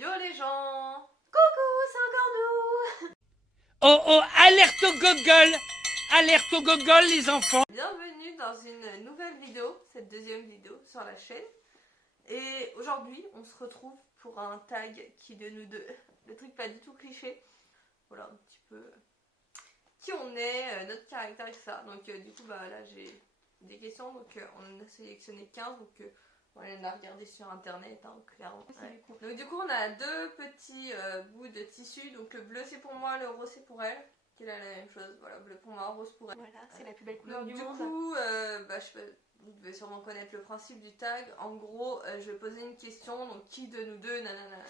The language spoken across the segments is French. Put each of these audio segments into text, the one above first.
Yo les gens! Coucou, c'est encore nous. Oh oh, alerte au gogol! Alerte au gogol les enfants! Bienvenue dans une nouvelle vidéo, cette deuxième vidéo sur la chaîne. Et aujourd'hui, on se retrouve pour un tag qui de nous deux, le truc pas du tout cliché. Voilà un petit peu qui on est, notre caractère et tout ça. Donc du coup, bah là j'ai des questions, donc on en a sélectionné 15, donc on les a regardées sur internet, hein, clairement. Ouais. Donc du coup, on a deux petits bouts de tissu, donc le bleu c'est pour moi, le rose c'est pour elle. Qui est là la même chose, voilà, bleu pour moi, rose pour elle. Voilà, c'est la plus belle couleur Donc, du monde. Du coup, je sais pas, vous devez sûrement connaître le principe du tag. En gros, je vais poser une question, donc qui de nous deux, nanana,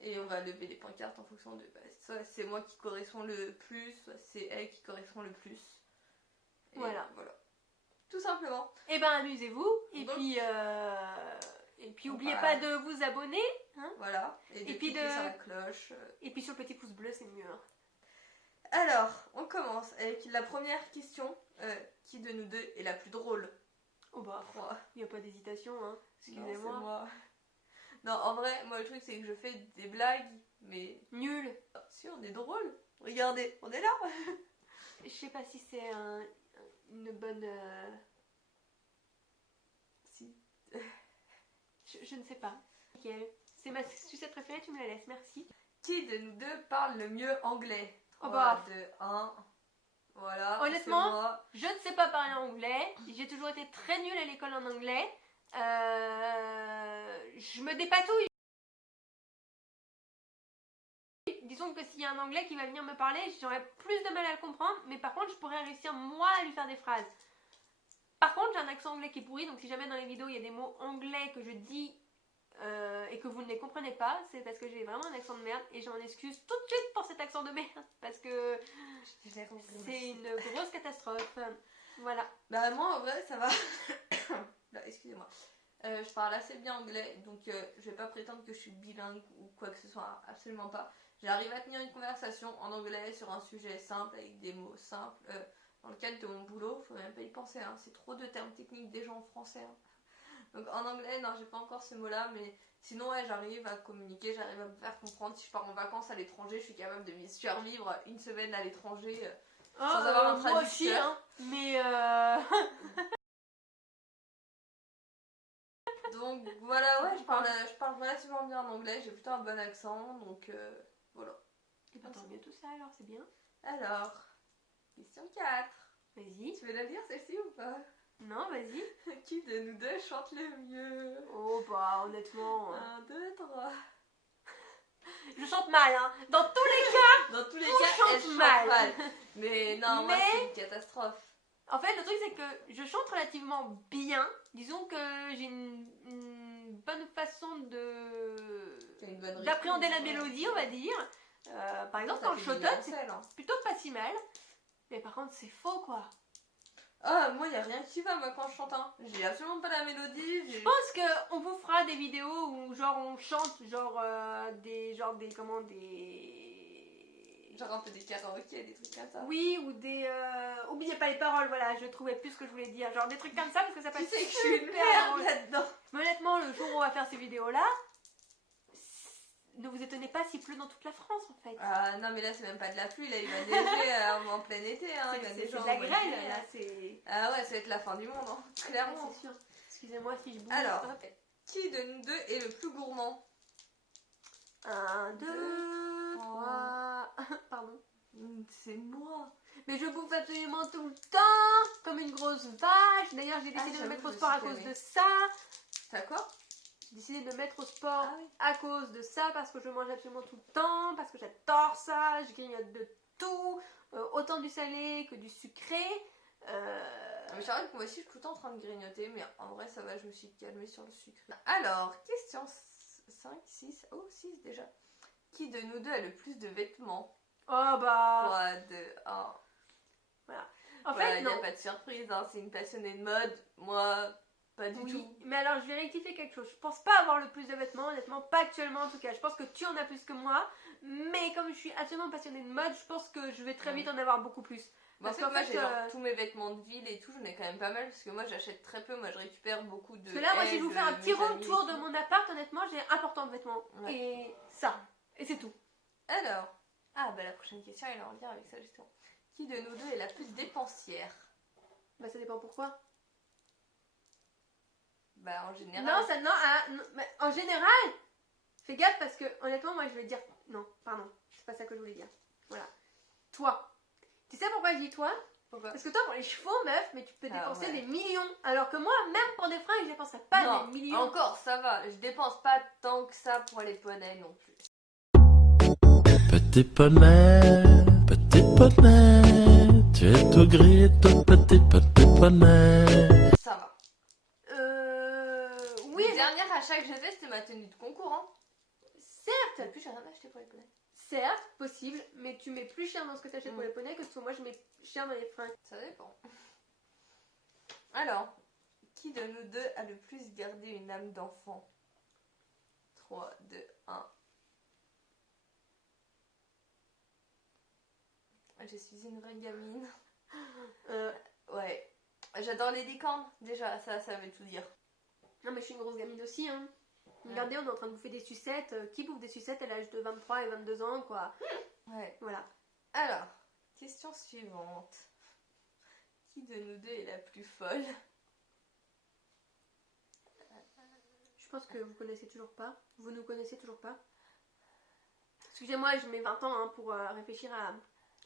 et on va lever les pancartes en fonction de, soit c'est moi qui correspond le plus, soit c'est elle qui correspond le plus. Et voilà. Tout simplement. Et ben amusez-vous, et Donc, puis oubliez pas de vous abonner, hein. Voilà, et de puis cliquer sur la cloche. Et puis sur le petit pouce bleu, c'est mieux. Hein. Alors, on commence avec la première question. Qui de nous deux est la plus drôle? Oh bah, il n'y a pas d'hésitation, hein. Excusez-moi. Non, moi. Non, en vrai, moi le truc c'est que je fais des blagues, mais... Nul. Si, on est drôle. Regardez, on est là. Je sais pas si c'est une bonne... Si. Je ne sais pas. Ok. C'est ma sucette préférée, tu me la laisses, merci. Qui de nous deux parle le mieux anglais? 3, Oh bah. 2, 1. Voilà. Honnêtement, je ne sais pas parler anglais. J'ai toujours été très nulle à l'école en anglais. Je me dépatouille. Disons que s'il y a un anglais qui va venir me parler, j'aurais plus de mal à le comprendre. Mais par contre, je pourrais réussir moi à lui faire des phrases. Par contre, j'ai un accent anglais qui est pourri. Donc si jamais dans les vidéos, il y a des mots anglais que je dis et que vous ne les comprenez pas, c'est parce que j'ai vraiment un accent de merde. Et je m'en excuse tout de suite pour cet accent de merde. Parce que c'est une grosse catastrophe. Voilà. Bah moi en vrai ça va. Excusez-moi. Je parle assez bien anglais, donc je vais pas prétendre que je suis bilingue ou quoi que ce soit, absolument pas. J'arrive à tenir une conversation en anglais sur un sujet simple avec des mots simples. Dans le cadre de mon boulot, faut même pas y penser, hein. C'est trop de termes techniques déjà en français. Hein. Donc en anglais, non, j'ai pas encore ces mots-là, mais sinon ouais, j'arrive à communiquer, j'arrive à me faire comprendre. Si je pars en vacances à l'étranger, je suis capable de me survivre une semaine à l'étranger sans avoir un traducteur. Moi aussi, hein, mais Donc voilà, ouais, je parle relativement bien en anglais, j'ai plutôt un bon accent, donc voilà. Et bah, tant mieux tout ça alors, c'est bien. Alors, question 4. Vas-y. Tu veux la lire celle-ci ou pas? Non, vas-y. Qui de nous deux chante le mieux? Oh bah honnêtement... 1, 2, 3. Je chante mal, hein. Dans tous les cas, Dans tous les cas, elle chante mal. Mais non, moi c'est une catastrophe. En fait, le truc c'est que je chante relativement bien. Disons que j'ai une bonne façon d'appréhender la mélodie, on va dire. Par exemple, dans le showtime, c'est plutôt pas si mal. Mais par contre, c'est faux, quoi. Ah, moi, y a rien qui va, moi, quand je chante. Hein. J'ai absolument pas la mélodie. Je pense qu'on vous fera des vidéos où, genre, on chante, genre un peu des karaokés, des trucs comme ça. Oui, ou des... oubliez pas les paroles, voilà, je trouvais plus ce que je voulais dire. Genre des trucs comme ça, parce que ça passe super. Tu sais que je suis une merde là-dedans. Mais honnêtement, le jour où on va faire ces vidéos-là, ne vous étonnez pas s'il pleut dans toute la France, en fait. Ah non, mais là, c'est même pas de la pluie, là, il va neiger en plein été. Hein. C'est de la grêle, là, c'est... Ah ouais, ça va être la fin du monde, hein. Clairement. C'est sûr. Excusez-moi si je bouge. Alors, qui de nous deux est le plus gourmand? 1, 2, 3... Pardon. C'est moi. Mais je bouffe absolument tout le temps, comme une grosse vache. D'ailleurs, j'ai décidé de me mettre au sport à cause de ça. T'as quoi? J'ai décidé de me mettre au sport à cause de ça, parce que je mange absolument tout le temps, parce que j'adore ça, je grignote de tout, autant du salé que du sucré. Mais c'est vrai que moi aussi je suis tout le temps en train de grignoter, mais en vrai ça va, je me suis calmée sur le sucre. Alors, question 5, 6, oh 6 déjà. Qui de nous deux a le plus de vêtements? Oh bah... 3, 2, 1. Voilà. En fait, non. Il n'y a pas de surprise, hein. C'est une passionnée de mode, moi... Pas du tout. Mais alors je vais rectifier quelque chose. Je pense pas avoir le plus de vêtements, honnêtement, pas actuellement en tout cas. Je pense que tu en as plus que moi, mais comme je suis absolument passionnée de mode, je pense que je vais très vite en avoir beaucoup plus. Bah, en Parce fait, qu'en moi fait, j'ai genre tous mes vêtements de ville et tout, j'en ai quand même pas mal parce que moi j'achète très peu, moi je récupère beaucoup de. Parce que là, moi, si je vous fais un petit rond retour de mon appart, honnêtement, j'ai important de vêtements. Ouais. Et ça. Et c'est tout. Alors, ah bah la prochaine question elle est en lien avec ça justement. Qui de nous deux est la plus dépensière? Bah, ça dépend pourquoi. Bah en général. Non, ça, non, mais en général, fais gaffe parce que, honnêtement, moi, je vais dire. Non, pardon, c'est pas ça que je voulais dire. Voilà. Toi. Tu sais pourquoi je dis toi? Pourquoi? Parce que toi, pour les chevaux, meuf, mais tu peux Ah, dépenser ouais. des millions. Alors que moi, même pour des fringues, je dépenserais pas Non, des millions. encore ça va, je dépense pas tant que ça pour les poneys non plus. Petit poney, tu es tout gris, tout petit poney. Ça va. Oui, Le dernier achat que j'ai fait c'était ma tenue de concours. Hein. certes, Depuis j'ai rien acheté pour les poneys. certes, possible, mais tu mets plus cher dans ce que tu achètes pour Mm. les poneys que ce que moi je mets cher dans les fringues. Ça dépend. Alors, qui de nous deux a le plus gardé une âme d'enfant? 3, 2, 1. Je suis une vraie gamine. Ouais. J'adore les licornes, déjà, ça veut tout dire. Non, mais je suis une grosse gamine aussi, hein. Ouais. Regardez, on est en train de bouffer des sucettes. Qui bouffe des sucettes à l'âge de 23 et 22 ans, quoi? Ouais. Voilà. Alors, question suivante. Qui de nous deux est la plus folle? Je pense que vous connaissez toujours pas. Vous nous connaissez toujours pas. Excusez-moi, je mets 20 ans hein, pour réfléchir à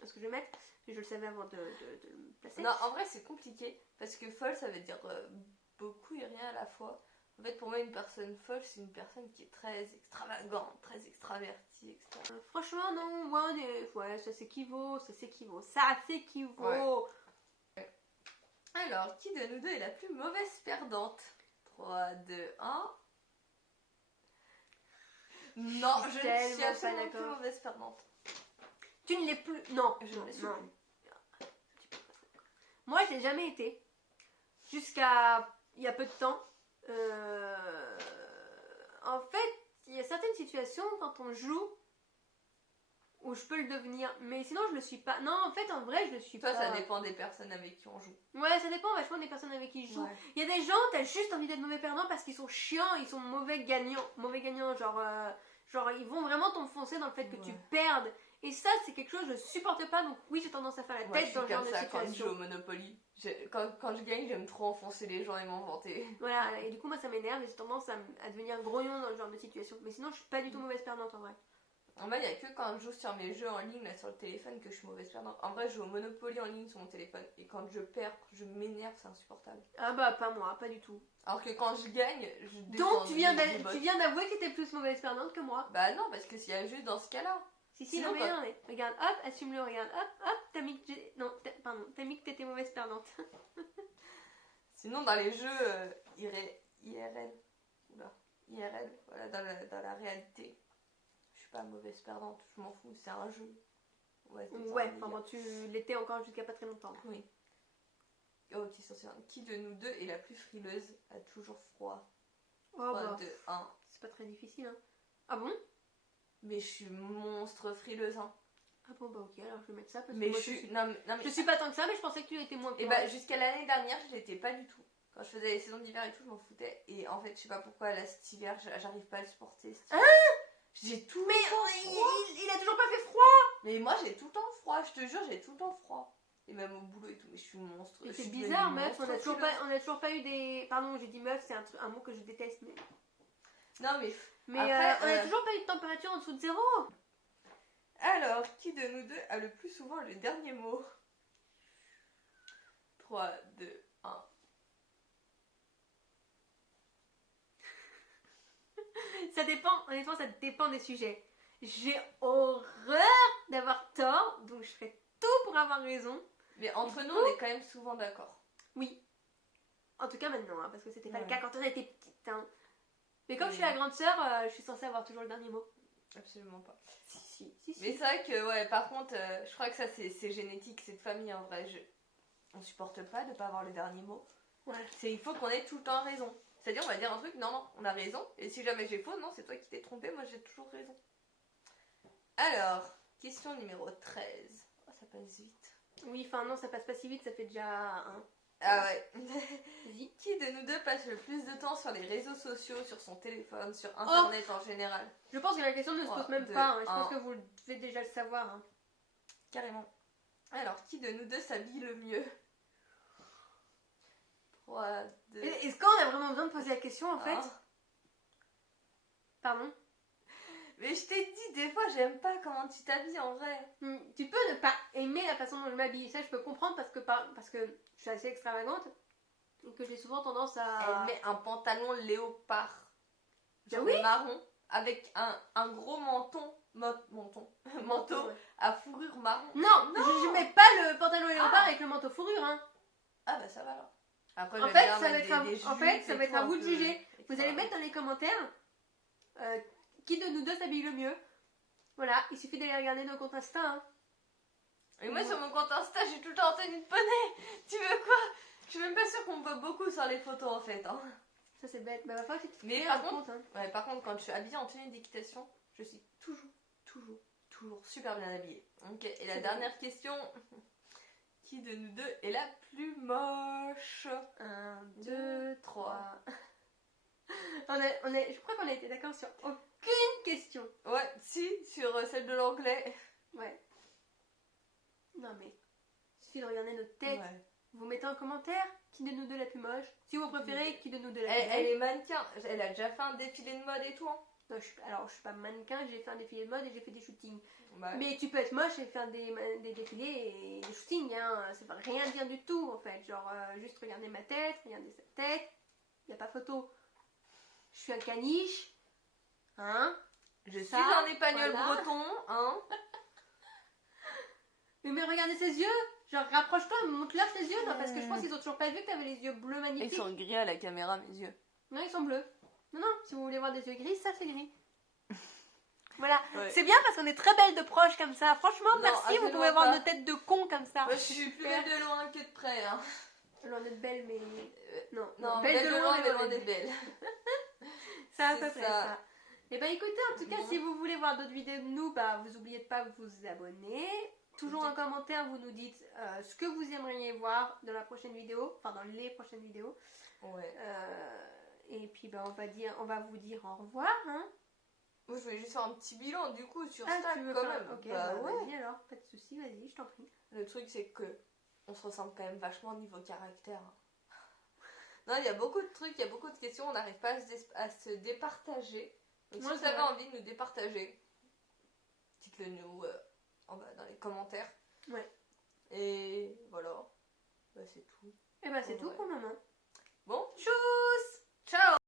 ce que je vais mettre. Mais je le savais avant de le placer. Non, en vrai, c'est compliqué. Parce que folle, ça veut dire beaucoup et rien à la fois. En fait, pour moi, une personne folle, c'est une personne qui est très extravagante, très extravertie, etc. Franchement, non, ouais, ça s'équivaut, ça s'équivaut, ça s'équivaut. Ouais. Alors, qui de nous deux est la plus mauvaise perdante? 3, 2, 1. Non, je ne suis tellement pas absolument plus d'accord. mauvaise perdante. Tu ne l'es plus. Non, Je non, ne le suis non. plus. Moi, je l'ai jamais été. Jusqu'à il y a peu de temps. En fait, il y a certaines situations quand on joue où je peux le devenir. Mais sinon, je le suis pas. Non, en fait, en vrai, je le suis Toi, pas. ça dépend des personnes avec qui on joue. Ouais, ça dépend vachement des personnes avec qui je joue. Ouais. Il y a des gens, t'as juste envie d'être mauvais perdant parce qu'ils sont chiants, ils sont mauvais gagnants. Mauvais gagnants, genre ils vont vraiment t'enfoncer dans le fait que tu Ouais. perdes. Et ça, c'est quelque chose que je supporte pas. Donc oui, j'ai tendance à faire la Moi, je tête suis dans ce genre comme de ça quand je joue situation. au Monopoly. Quand je gagne, j'aime trop enfoncer les gens et m'en vanter. Voilà, et du coup, moi, ça m'énerve et j'ai tendance à devenir grognon dans ce genre de situation. Mais sinon, je suis pas du tout mauvaise perdante en vrai. En vrai, il n'y a que quand je joue sur mes jeux en ligne, là, sur le téléphone, que je suis mauvaise perdante. En vrai, je joue au Monopoly en ligne sur mon téléphone. Et quand je perds, je m'énerve, c'est insupportable. Ah bah, pas moi, pas du tout. Alors que quand je gagne, je Donc, descends tu viens du boss. d'avouer que t'étais plus mauvaise perdante que moi. Bah non, parce que s'il y a juste dans ce cas-là. Si, Sinon, non, mais regarde, regarde, hop, assume-le, regarde, hop, t'as mis que t'as mis que t'étais mauvaise perdante. Sinon, dans les jeux IRL, voilà, dans la réalité, je suis pas mauvaise perdante, je m'en fous, c'est un jeu. Ouais, c'est Ouais, un enfin bon, tu l'étais encore jusqu'à pas très longtemps. Oui. Oh, question suivante. Qui de nous deux est la plus frileuse, a toujours froid? Oh 3, bah, 2, 1. c'est pas très difficile, hein. Ah bon? Mais je suis monstre frileuse, hein. Ah bon, bah ok, alors je vais mettre ça parce que Mais moi, je suis. Non, mais. je suis pas tant que ça, mais je pensais que tu étais moins que Et moi. bah, jusqu'à l'année dernière, je l'étais pas du tout. Quand je faisais les saisons d'hiver et tout, je m'en foutais. Et en fait, je sais pas pourquoi, là, cet hiver, j'arrive pas à le supporter. Cet hiver. J'ai tout Mais le temps froid. il a toujours pas fait froid! Mais moi, j'ai tout le temps froid, je te jure, j'ai tout le temps froid. Et même au boulot et tout, mais je suis monstre. Mais je c'est suis bizarre, devenue meuf, on monstre a toujours pas eu des. Pardon, j'ai dit meuf, c'est un mot que je déteste, mais. Non, mais. Mais Après, on a toujours pas eu de température en dessous de 0! Alors, qui de nous deux a le plus souvent le dernier mot? 3, 2, 1. Ça dépend, honnêtement, ça dépend des sujets. J'ai horreur d'avoir tort, donc je ferai tout pour avoir raison. Mais entre nous, on est quand même souvent d'accord. Oui. En tout cas maintenant, hein, parce que c'était pas le Ouais. cas quand on était petite. Hein. Mais comme Oui. je suis la grande sœur, je suis censée avoir toujours le dernier mot. Absolument pas. Si. Mais c'est vrai que, ouais, par contre, je crois que ça, c'est génétique, c'est de famille en vrai. On supporte pas de pas avoir le dernier mot. Ouais. Il faut qu'on ait tout le temps raison. C'est-à-dire, on va dire un truc, non, on a raison. Et si jamais j'ai faux, non, c'est toi qui t'es trompé, moi j'ai toujours raison. Alors, question numéro 13. Oh, ça passe vite. Oui, enfin non, ça passe pas si vite, ça fait déjà un. Ah ouais. Vas-y. Qui de nous deux passe le plus de temps sur les réseaux sociaux, sur son téléphone, sur internet en général? Je pense que la question ne se pose 3, même 2, pas, hein. Je 1. pense que vous devez déjà le savoir. Hein. Carrément. Alors, qui de nous deux s'habille le mieux? 3, 2, Est-ce qu'on a vraiment besoin de poser la question en fait? 1. Pardon? Mais je t'ai dit, des fois, j'aime pas comment tu t'habilles en vrai. Tu peux ne pas aimer la façon dont je m'habille, ça je peux comprendre parce que je suis assez extravagante et que j'ai souvent tendance Elle à... met un pantalon léopard. Genre oui. marron, avec un gros manteau ouais. à fourrure marron. Non, je mets pas le pantalon léopard avec le manteau fourrure. Hein. Ah bah ça va alors. Après, En j'aime fait, bien ça va mettre être à, des en fait, jupes ça et va être tout, à un vous de peu juger. Vous allez extra. mettre dans les commentaires qui de nous deux s'habille le mieux. Voilà, il suffit d'aller regarder nos comptes Insta. Hein. Et moi sur mon compte Insta, j'ai tout le temps en tenue de poney. Tu veux quoi? Je suis même pas sûre qu'on me voit beaucoup sur les photos en fait. Hein. Ça c'est bête, bah va falloir que tu te Mais crées par un contre, compte. Hein. Ouais, par contre, quand je suis habillée en tenue d'équitation, je suis toujours super bien habillée. Ok, et la dernière question. Qui de nous deux est la plus moche? 1, 2, 2, 3. 3. Je crois qu'on a été d'accord sur aucune question. Ouais, si, sur celle de l'anglais. Ouais. Non mais, il suffit de regarder notre tête. Ouais. Vous mettez en commentaire qui de nous deux la plus moche. Si vous préférez, qui de nous deux la plus Elle belle. est mannequin, elle a déjà fait un défilé de mode et tout. Hein. Non, je suis pas mannequin, j'ai fait un défilé de mode et j'ai fait des shootings. Bah, Mais tu peux être moche et faire des défilés et des shootings, hein. Ça veut rien dire du tout en fait. Genre, juste regarder ma tête, regarder sa tête, y a pas photo. Je suis un caniche, hein. je suis ça, un épagnol voilà. breton, hein. Mais regardez ses yeux. Genre, rapproche-toi, montre-leur ses yeux. Non, parce que je pense qu'ils ont toujours pas vu que t'avais les yeux bleus magnifiques. Ils sont gris à la caméra, mes yeux. Non, ils sont bleus. Non, si vous voulez voir des yeux gris, ça c'est gris. Voilà, Ouais. c'est bien parce qu'on est très belles de proche comme ça. Franchement, Non, merci, vous absolument pouvez voir pas. nos têtes de cons comme ça. Moi, je suis plus belle de loin que de près. Hein. Loin d'être belle, mais. Non, belle de loin, mais loin d'être belle. C'est à C'est peu près ça. ça. Et bah écoutez, en tout cas, Bon. si vous voulez voir d'autres vidéos de nous, bah vous oubliez de pas vous abonner. Toujours en commentaire, vous nous dites ce que vous aimeriez voir dans la prochaine vidéo, enfin dans les prochaines vidéos. Ouais. Et puis bah on va vous dire au revoir. Hein. Moi, je voulais juste faire un petit bilan du coup sur Ah, Stack tu veux quand faire... même. Ok, Bah, ouais. vas-y alors, pas de soucis, vas-y, je t'en prie. Le truc, c'est que on se ressemble quand même vachement au niveau caractère. Non, il y a beaucoup de trucs, il y a beaucoup de questions, on n'arrive pas à se départager. Donc, si Ouais, vous c'est avez vrai. envie de nous départager, dites-le nous en bas dans les commentaires. Ouais. Et voilà. Bah, c'est tout. Et bah c'est Ouais. tout pour le moment. Bon, Tchuss! ciao!